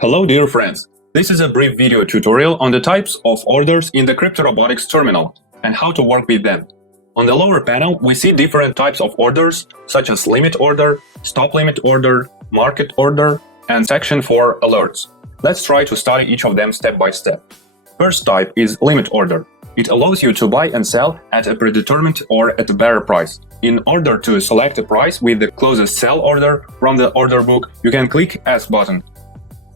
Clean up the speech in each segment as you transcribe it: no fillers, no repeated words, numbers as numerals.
Hello dear friends, this is a brief video tutorial on the types of orders in the Cryptorobotics terminal and how to work with them. On the lower panel, we see different types of orders such as limit order, stop limit order, market order, and section for alerts. Let's try to study each of them step by step. First type is limit order. It allows you to buy and sell at a predetermined or at a better price. In order to select a price with the closest sell order from the order book, you can click S button.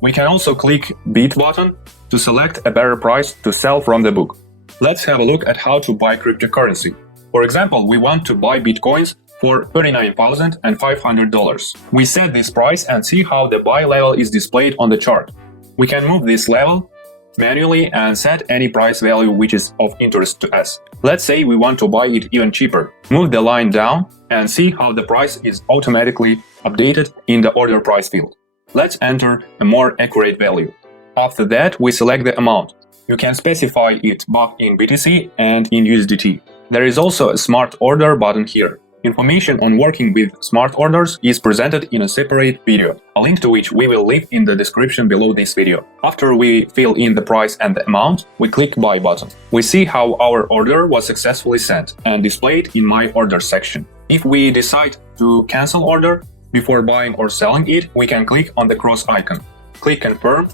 We can also click Bid button to select a better price to sell from the book. Let's have a look at how to buy cryptocurrency. For example, we want to buy Bitcoins for $39,500. We set this price and see how the buy level is displayed on the chart. We can move this level manually and set any price value which is of interest to us. Let's say we want to buy it even cheaper. Move the line down and see how the price is automatically updated in the order price field. Let's enter a more accurate value. After that, we select the amount. You can specify it both in BTC and in USDT. There is also a Smart Order button here. Information on working with smart orders is presented in a separate video, a link to which we will leave in the description below this video. After we fill in the price and the amount, we click Buy button. We see how our order was successfully sent and displayed in My Order section. If we decide to cancel order before buying or selling it, we can click on the cross icon. Click Confirm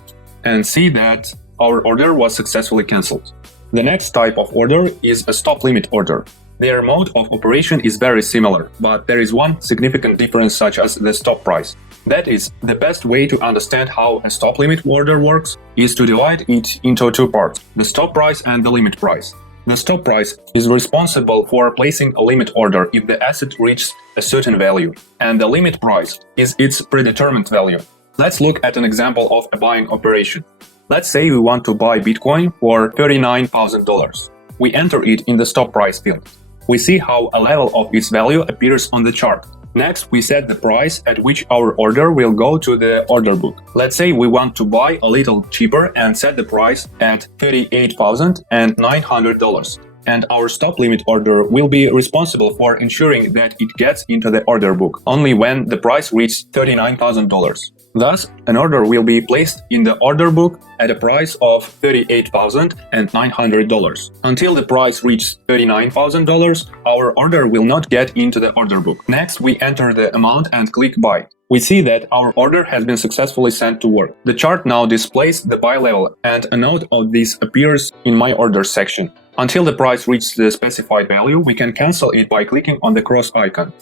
and see that our order was successfully cancelled. The next type of order is a stop limit order. Their mode of operation is very similar, but there is one significant difference, such as the stop price. That is, the best way to understand how a stop limit order works is to divide it into two parts, the stop price and the limit price. The stop price is responsible for placing a limit order if the asset reaches a certain value, and the limit price is its predetermined value. Let's look at an example of a buying operation. Let's say we want to buy Bitcoin for $39,000. We enter it in the stop price field. We see how a level of its value appears on the chart. Next, we set the price at which our order will go to the order book. Let's say we want to buy a little cheaper and set the price at $38,900. And our stop limit order will be responsible for ensuring that it gets into the order book only when the price reaches $39,000. Thus, an order will be placed in the order book at a price of $38,900. Until the price reaches $39,000, our order will not get into the order book. Next, we enter the amount and click Buy. We see that our order has been successfully sent to work. The chart now displays the buy level, and a note of this appears in My Order section. Until the price reaches the specified value, we can cancel it by clicking on the cross icon.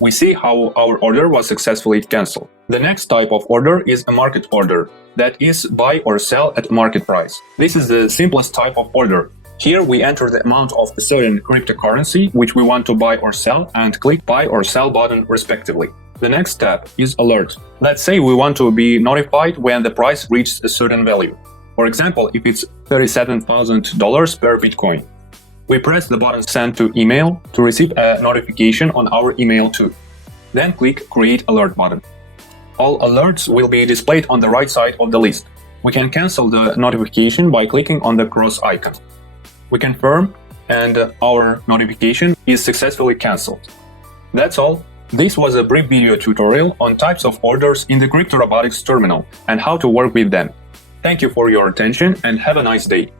We see how our order was successfully cancelled. The next type of order is a market order, that is, buy or sell at market price. This is the simplest type of order. Here we enter the amount of a certain cryptocurrency which we want to buy or sell and click Buy or Sell button respectively. The next step is Alert. Let's say we want to be notified when the price reaches a certain value. For example, if it's $37,000 per Bitcoin. We press the button Send to Email to receive a notification on our email too. Then click Create Alert button. All alerts will be displayed on the right side of the list. We can cancel the notification by clicking on the cross icon. We confirm and our notification is successfully cancelled. That's all. This was a brief video tutorial on types of orders in the Cryptorobotics terminal and how to work with them. Thank you for your attention and have a nice day.